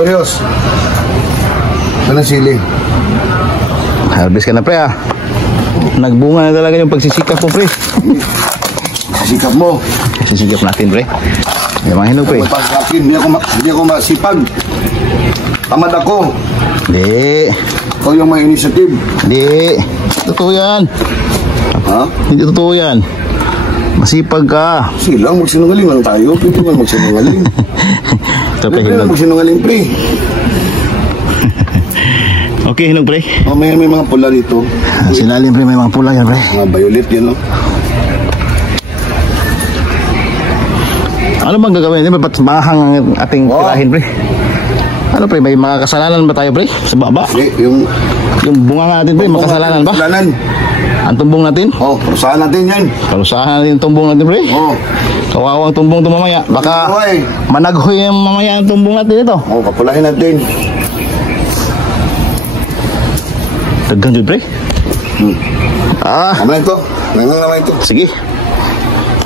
Curious. Ano sili? Harvest ka na pre ah. Nagbunga na talaga yung pagsisikap mo pre. Sikap mo. Sisikap natin pre. Yung mga hinog pre. Hindi ako masipag. Tamad ako. Hindi. Ikaw yung may initiative. Hindi. Totoo yan. Ha? Hindi totoo yan. Masipag ka. Silang magsinungaling lang tayo. Pwede man magsinungaling. Pwede lang magsinungaling pre. Okay, hinog pre. Oh, may mga pula dito. Silalim pre, may mga pula yan pre. Mga violet yan, no? Ano bang gagawin? Hindi ba bahang ang ating tirahin pre? Ano pre, may mga kasalanan ba tayo pre? Sa baba? Yung bunga natin pre, makasalanan ba? Kasalanan. Ang tumbong natin? Oh, parusahan natin yan. Parusahan natin yung tumbong natin pre? Oh. Kawawang tumbong ito mamaya. Baka managhoy yung mamaya ang tumbong natin ito. Oh, kapulahin natin. Daghan dyan pre? Naman ito. Naman ito. Sige.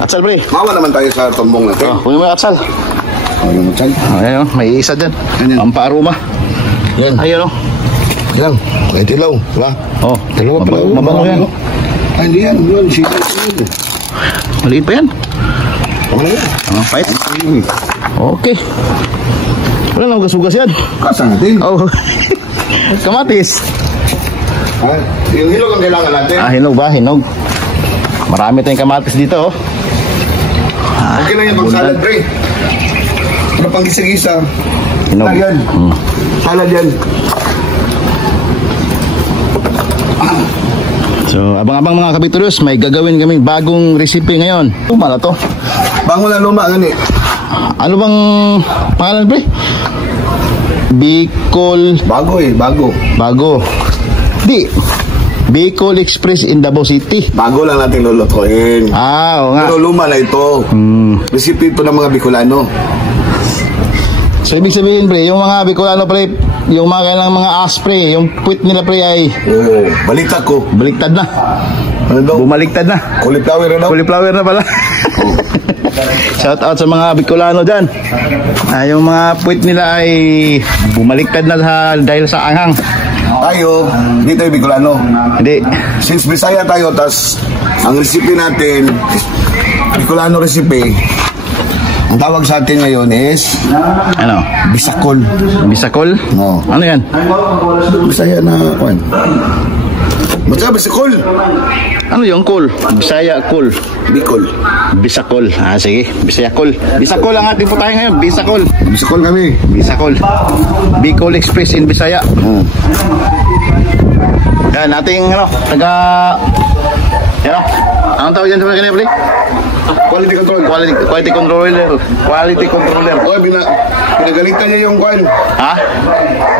Atsal pre. Mawa naman tayo sa tumbong natin. Kunin mo yung atsal. Yung atsal. Ayan o, may isa dyan. Ayan. Ang paaroma. Yan. Ayan o. Yan. Kahit ilaw. Diba? Oh, dalawa pa. mabango yan. Ay, hindi yan. Maliit pa yan. Okay yan. Pahit. Okay. Wala na ugas-ugas yan. Kasa natin. Oh. Kamatis. Yung hinog ang kailangan natin. Hinog ba? Hinog. Marami tayong kamatis dito, oh. Okay lang yan pag salad, pre. Ano pang gisa-gisa? Hinog. Salad yan. Salad yan. So, abang-abang mga kabitulos, may gagawin kaming bagong recipe ngayon. Luma na to. Bango na luma, gani. Ano bang pangalan, pre? Bicol. Bago eh, bago. Bago. Di. Bicol Express in Davao City. Bago lang natin lulutuin. Oo nga. Pero luma na ito. Recipe ito ng mga Bicolano. So, ibig sabihin, pre, yung mga Bicolano, pre, yung mga kailang mga aspre, yung puwit nila, pre, ay... Oo, baliktad ko. Baliktad na. Ano daw? Bumaliktad na. Cauliflower na daw? Cauliflower na pala. Shout out sa mga Bicolano dyan. Yung mga puwit nila ay bumaliktad na dahil sa anghang. Tayo, hindi tayo Bicolano. Hindi. Since Bisaya tayo, tas ang recipe natin, Bicolano recipe, ang tawag sa atin ngayon is ano? Bisakol. Bisakol? Oo. Ano yan? Bisaya na, kuwan. Basta Bisakol. Ano yung cool? Bisaya cool. Bicol. Bisakol. Sige. Bisaya cool. Bisakol ang ating putahe ngayon. Bisakol. Bisakol kami. Bisakol. Bicol Express in Bisaya. Yan, ating taga... Yan, anong tawag dyan sa mga kanina, Quality control. Quality controller. Quality controller. Oh, pinagalitan niya yung kwan. Ha?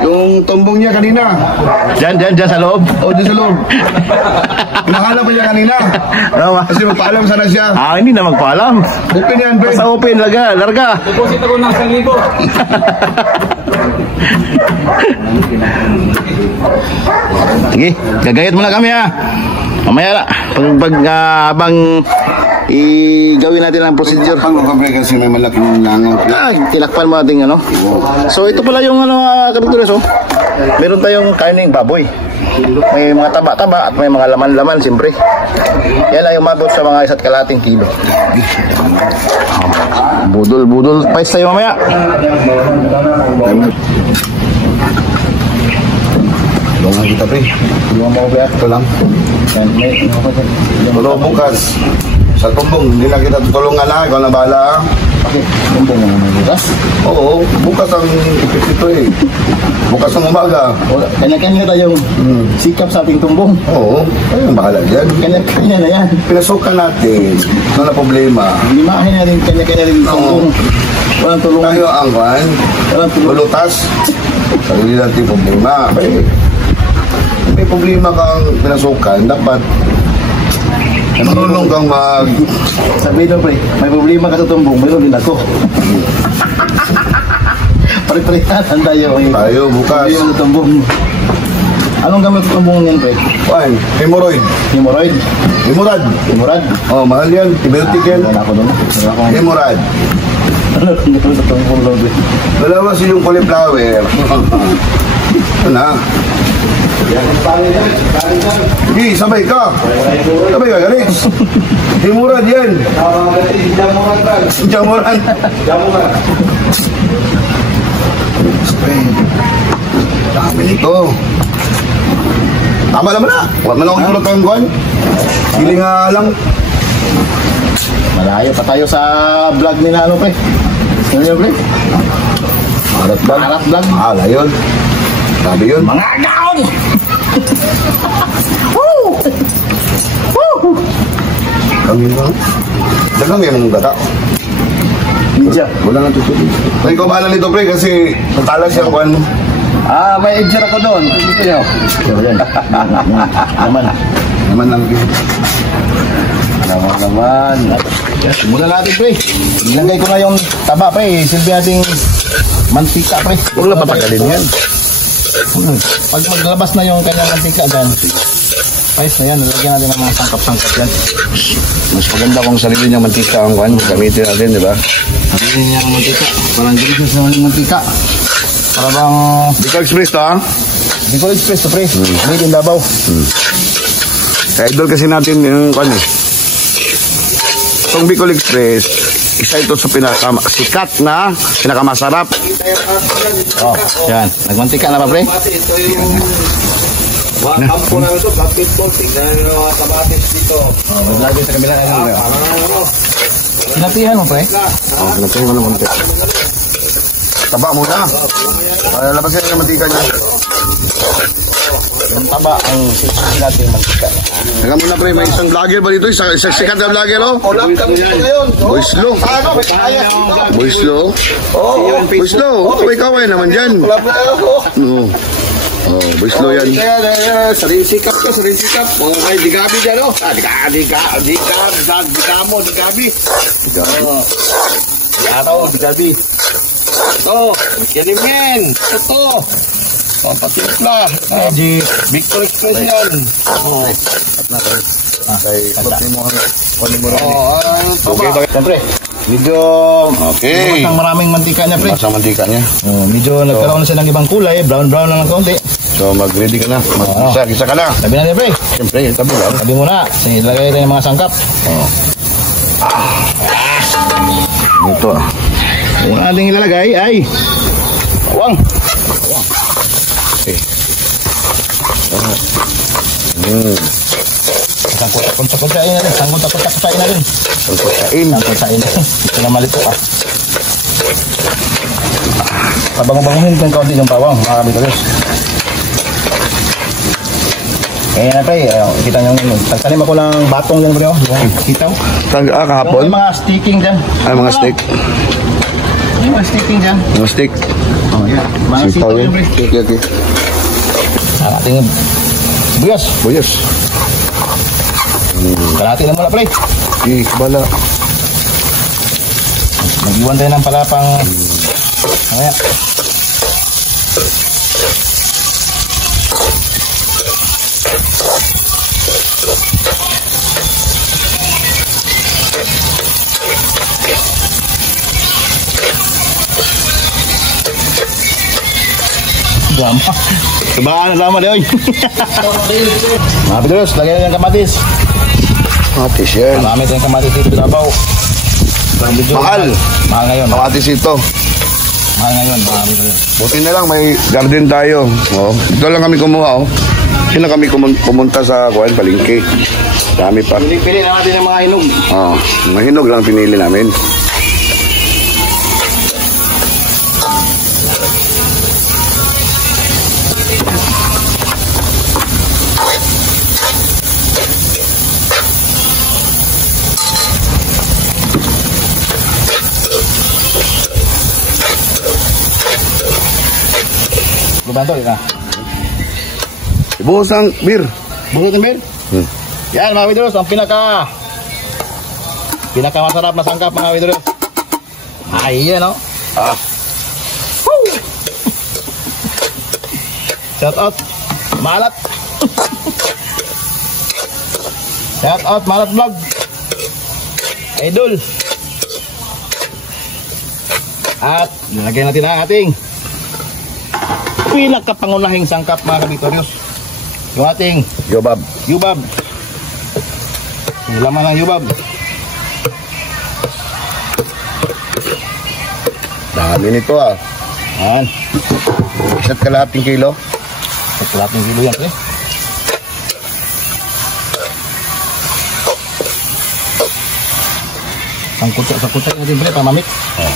Yung tumbong niya kanina. Diyan sa loob. Diyan sa loob. Pinahala pa niya kanina. Kasi magpaalam sana siya. Hindi na magpaalam. Open yan, pre. Basta open, larga. Deposit ako ng 1,000. Sige, gagayat muna kami ha. Mamaya habang gawin natin ang procedure. Pang kapre kasi may malaking langaw. Tinakpan mo natin So ito pala yung kabitulos, oh. Meron tayong karning baboy. May mga taba-taba at may mga laman-laman siyempre. Yan ay umabot sa mga 1.5 kilo. Budol pa tayo mamaya. Tulungan kita, pre. Tulungan mo ko ito lang. Tulo bukas. Sa tumbong, hindi na kita tutulungan na. Ikaw na bahala. Tumbong mo naman bukas? Oo, bukas ang ito eh. Bukas ang umaga. Kanya-kanya tayong sikap sa ating tumbong. Oo, ayun bahala dyan. Kanya-kanya na yan. Pinasukan natin. Ano na problema? Limahin natin kanya-kanya rin tumbong. Walang tulungan. Tayo ang kwan. Walang tulungan. Lulutas. Sarili natin problema. May problema kang pinasukan, dapat marunong kang Sabi daw, pre, may problema ka sa tumbong, mayroon din ako. Pare-parehan tayo. Tayo bukas. Problema sa tumbong. Anong gamit sa tumbong yan, pre? Fine, hemorrhoid. Hemorrhoid? Hemorrhag. Hemorrhag? Oh, mahal yan. Antibiotic yan. Wala ako doon. Hemorrhag. Ano Wala ba silang cauliflower? Ito na. Sige, sabay ka. Sabay ka, Garis. Timurad yan. Jamuran. Dami nito. Tama naman na. Huwag man ako tulad kang kuhan. Hindi nga lang. Malayo pa tayo sa vlog ni na ano, pre. Ano yun, pre? Harap vlog. Harap vlog. Ah, yun. Sabi yun. Mga gaon! Woo! Woo! Kami ba? Dagang yan mong gata. Media. Wala nang tutuloy. Ay, ikaw bahala nito, pre, kasi natalas yung kuhan mo. Ah, may edger ako doon. Dito nyo. Yan. Naman. Naman lang. Naman. Simulan natin, pre. Ilagay ko na yung taba, pre. Silbi nating mantika, pre. Huwag na patagalin yan. Pag maglabas na yung kanyang mantika dyan, ayos na yan. Nalagyan natin ng mga sangkap-sangkap yan. Mas maganda kung sarili niyang mantika ang kuhan. Gamitin natin, di ba? Sarili niya ang mantika. Parang galit sa sarili mantika. Para bang... Bicol Express to, ha? Bicol Express to, pre. Made in Davao. Idol kasi natin yung kuhan eh. Itong Bicol Express, isa ito sa sikat na pinakamasarap. Oh, yan. Nagmantika na ba, pre? Kampo na ito, basketball, tignan nyo mga kamatis dito. Maglagay sa kamila. Sinatihan mo, pre? Natin mo na muntik. Taba muna. Labasin yung mantika niya. Yung taba ang sisisi natin mantika. Teka muna, pre, may isang vlogger ba dito? Isang sikat na vlogger, oh? Olap kami dito ngayon. Boys Lo. Boys Lo? Boys Lo. Kaway-kaway naman dyan. Olap na ako. Oo. Oh, Boys Lo yan. Kaya, sarisikap ko, sarisikap. Mga kayo, digabi dyan, oh. Digabi. Araw, digabi. Ito, kinimen. Ito. Papatimpla. Magic. Bicol Express yan. Kay Pati mo rin. Okay ba? Siyempre, medyo Okay. ang maraming mantika niya, pre. Masang mantika niya. Medyo nagkaroon na siya ng ibang kulay, brown-brown na ng kaunti. So, mag-ready ka na. Mag-isa ka na. Sabi natin, pre. Siyempre, tabi lang. Sabi mo na. Sige, lagay tayo ng mga sangkap. Ito, ah. Yung ating ilalagay ay bawang. Okay. Sangkot-sangkot-sain na rin. Sangkot-sangkot-sain na rin. Pagkain. Sangkot-sain na rin. Ito na malito pa. Pabango-banguhin ko yung kaunti ng bawang, mga kabitulis. Kaya na pre, kita nyo yun. Tagtanim ako ng batong yan bro. Yung hitaw. Kahapon? Yung mga sticking dyan. Ay, mga steak. Yung mga sticking dyan. Mga steak. Oh, yeah. Mga sitaw yan pre. Okay. Ang ating buyos. Buyos. Kalahati na muna pre. Bala. Mag-iwan tayo ng palapang mamaya. Drama. Sabaan na drama din. Mga Pedros, lagyan ng kamatis. Kamatis yan. Marami tayong kamatis dito sa Davao. Mahal. Mahal ngayon. Kamatis ito. Mahal ngayon. Marami tayo. Buti na lang, may garden tayo. Oh. Ito lang kami kumuha, oh. Sino kami pumunta sa palengke. Dami pa. Pili na natin ng mga hinog. Oh, mga hinog lang pinili namin. Banto na. Ibuhos ang beer. Buhot ng beer? Yan mga Pedros, ang pinakamasarap na sangkap mga Pedros. Ay, yan o. Woo! Shout out, Malat. Shout out, Malat Vlog. Idol. At nilagyan natin ang ating pinakapangunahing sangkap mga kabitorios. Yung ating Yubab. yubab. Yung laman ng yubab. Dami nito ah. Yan. Isa't kalahating kilo. At kalahating kilo yan, pre. Sa kutsay natin, pre, pamamit. Oh.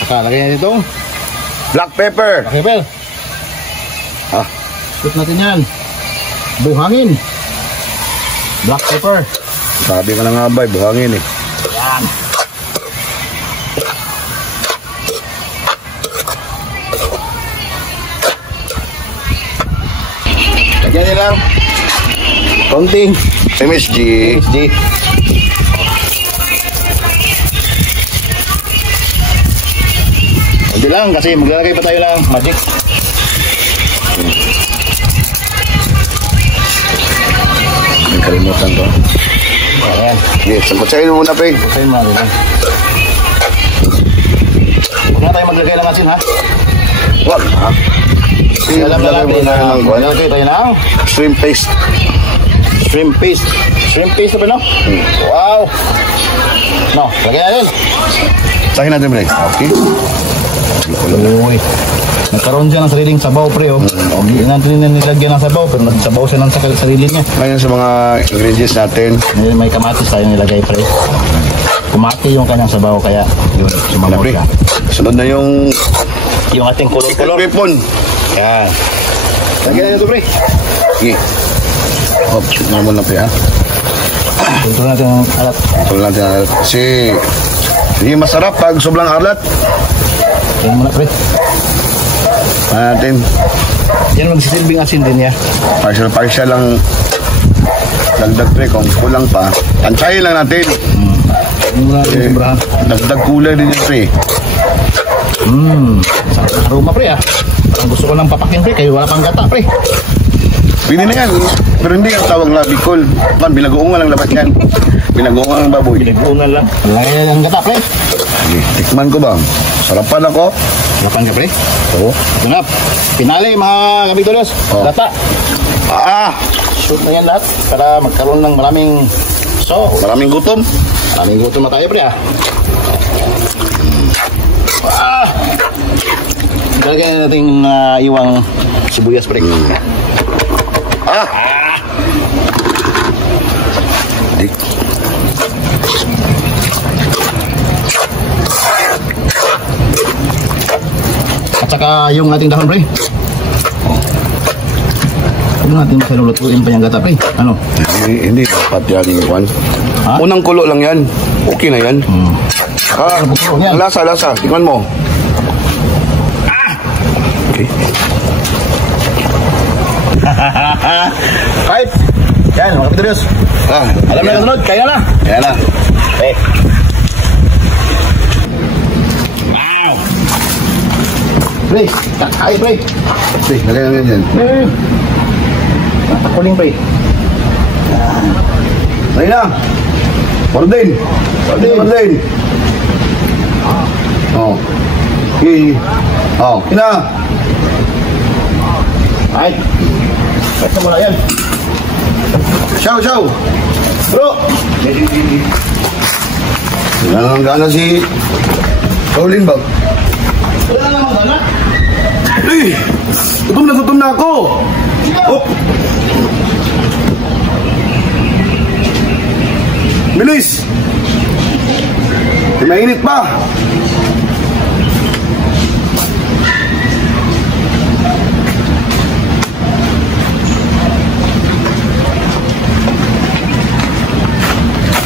Saka, lagyan natin itong Black pepper. pakipel. Ah. Shoot natin yan. Buhangin. Black pepper. Sabi ka na nga ba, buhangin eh. Yan. Lagyan nila lang konting MSG. MSG. Hindi lang kasi maglalagay pa tayo ng magic. Ang kalimutan ko. Ayan. Sige, sampatsayin mo muna, Peg. Pagkain mo rin. Huwag na tayo maglagay ng asin, ha? Wag, ha? Kasi alam na natin na maglagay tayo ng Shrimp paste. shrimp paste. Shrimp paste na ba, no? Wow! No, lagay natin. Sahin natin, Peg. Okay. Uy. Nagkaroon siya ng sariling sabaw, pre, oh. Hindi natin nilagyan ng sabaw, pero nagsabaw siya ng sarili niya. Ngayon sa mga ingredients natin. May kamatis tayo nilagay, pre. Kumati yung kanyang sabaw, kaya yun, sumabaw Pre, siya. sunod na yung Yung ating kulor-kulor. pipon. Yan. Lagyan natin ito, pre. Sige. Hop, normal na, Pre, ha? Kontrol natin ang alat. Tuloy natin ang alat. Kasi hindi masarap pag sobrang alat. Yan muna, pre. Natin. Yan magsisilbing asin din niya. Partial lang dagdag, Pre. Kung kulang pa, tansyahin lang natin. Yan muna natin sobrahan. Dagdag kulay din yun, Pre. Sarap ng aroma, pre, ah. Parang gusto ko ng papakin, pre, kayo wala pang gata, pre. Pwede na yan. Pero hindi ang tawag na bicol. Binagoongan lang labat yan. Binagoongan ang baboy. Pinag-uungan lang. Lagyan ang gata, pre. Sige, tikman ko ba? Sarapan ako. Lapan ka, pre. Oo. Ito na. Pinali, mga kabitolos. Oh. Gata. Shoot na yan lahat para magkaroon ng maraming Maraming gutom. maraming gutom na tayo, pre, ah. Lagyan natin iwang sibuyas, pre. Di. At saka yung ating dahon, pre. Huwag natin masalulutuin pa yung gata, pre. Ano? Hindi dapat yan yung kwan. Ha? Unang kulo lang yan. Okay na yan. Bukulo yan. Lasa. Tikman mo. Okay. Kahit. Yan, mga kapiturios. Alam na kasunod, kaya na. Kaya na. Eh. Wow. Pre, ay, pre. Sige, lagyan namin yan. Kuling, pre. Ayun na. Ordin. Oh. Okay. Oh, kina. Ay. Basta mo na yan. Ciao. Bro. Nanganggana si Pauline ba? Wala na naman na. Gutom na ako. Oh. Bilis. Mainit pa.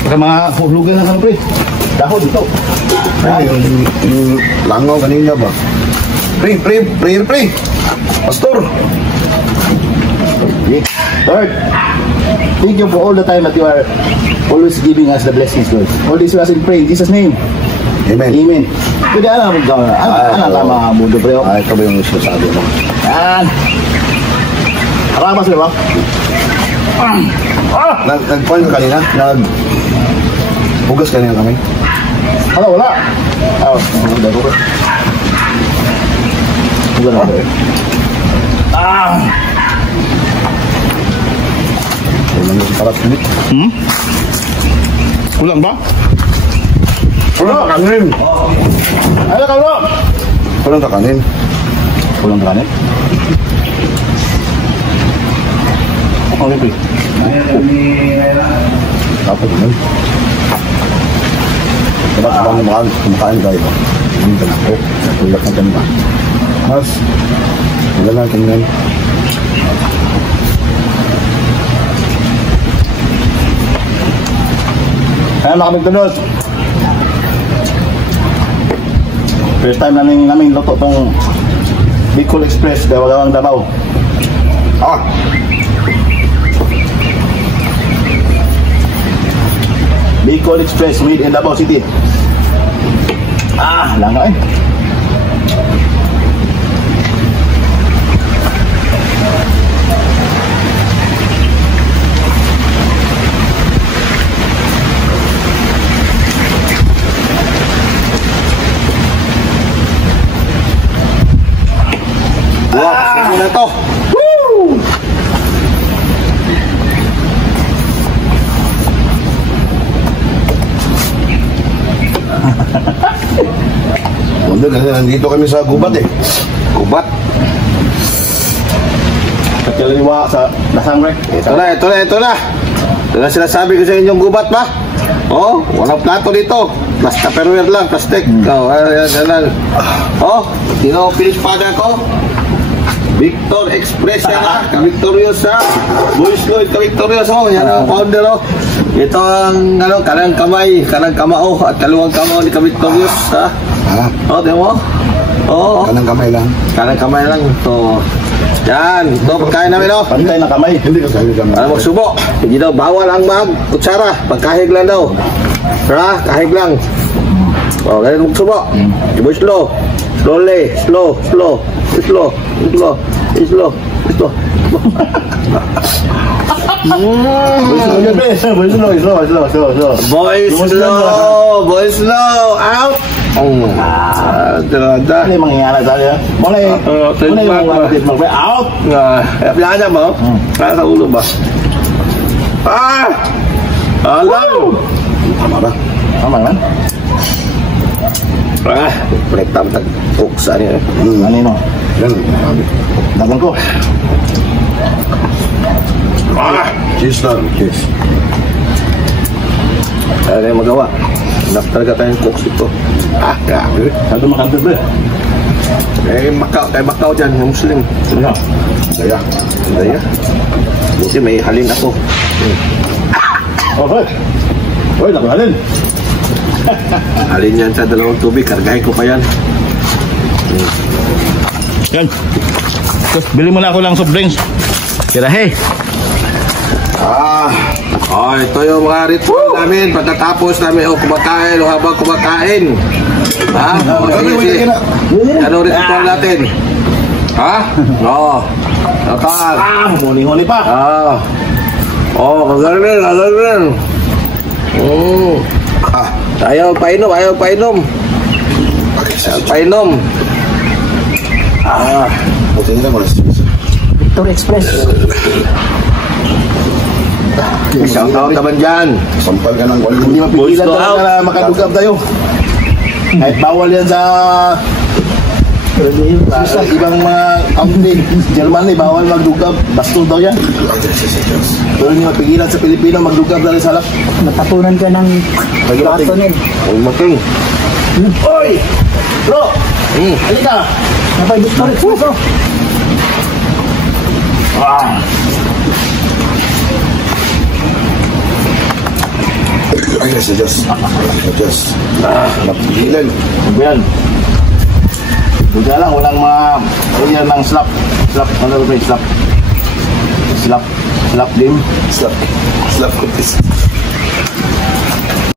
Baka mga hulugan na pre. Dahon ito. Ay, yung langaw kanina ba? Pre. Pastor. Lord, thank you for all the time that you are always giving us the blessings, Lord. All this we ask and pray in Jesus' name. Amen. Amen. Pwede alam mo gawin. Ano tama budo pre? Ay, ito ba yung sinasabi mo? Yan. Harapas ba? Nag-point ka kanina? Hugas kanina kami. Ano, wala. Wala ko ba? Wala na ba? Kulang yung parat ulit. Kulang ba? Kulang ka kanin. Ano ka bro? Kulang ka kanin. Kulang kanin? Ano ba? Dapat yun. Dapat abang kumakain tayo. Hindi ka na ako. Tulak na ganda. Mas, wala natin yan. Kaya makamigtunod. First time namin luto tong Bicol Express, Dawang Davao. Bicol Express made in Davao City. Langa eh. Wow, na to. Woo! Wala kasi nandito kami sa gubat eh. Gubat. Pagkalaliwa sa Lasangre. Ito na. Ito na sinasabi ko sa inyong gubat ba? Oh, walang plato dito. Basta Tupperware lang, plastic. Ayan. Oh, pinipada ko. Victor Express yan ha. Victorious ha. Boys Lloyd, Victorious oh. Yan ang founder oh. Ito ang kanang kamay, kanang kamao at kaluwang kamao ni Victorious ha. Oh, di mo? Oh. Kanang kamay lang. Kanang kamay lang. Ito. Yan. Ito pagkain namin oh. Pantay na kamay. Hindi ka sabi kami. Ano magsubo? Hindi daw, bawal ang kutsara. Pagkahig lang daw. Ha? Kahig lang. O, ganyan magsubo. Ibo slow. Slowly. Slow. Boys slow. Out. Ano yung mangyayari tayo? Muna yung mga out. Planya mo? Sa ulo ba? Alam. Tama ba? Tama man. Rektam tag-uksa niya. Ano yun? Yan. Dagan ko. Cheese lang. Cheese. Ano yung magawa? Hanap talaga tayong cooks dito. Grabe. Saan makanto ba? Macau dyan, yung Muslim. Ano? Daya. Buti may halin ako. Okay. Uy, nakahalin. Halin yan sa 2 tubig, kargahin ko pa yan. Yan. Tapos, bili mo na ako lang soft drinks. Kirahe. Ito yung mga ritual namin pagkatapos namin kumakain o habang kumakain. Sige. Ano ritual natin? Huli-huli pa. Kagaling. Ayaw painom. Buti nila malas. Victor Express. Shout out naman dyan. Sampal ka ng Hindi mapigilan Boys, go talaga na makadugab tayo. Kahit bawal yan sa ibang mga county. Germany, bawal magdugab. Bastol daw yan. Pero hindi mapigilan sa Pilipino, magdugab na rin sa halap. Natatunan ka ng batonin. Making. Oy! Bro! Halika! Napay Victor Express oh. Ay, nasa Diyos. Napigilan. Yan. Buka lang, walang yan ng slap. Ano ba yung slap? Slap din. Slap contest.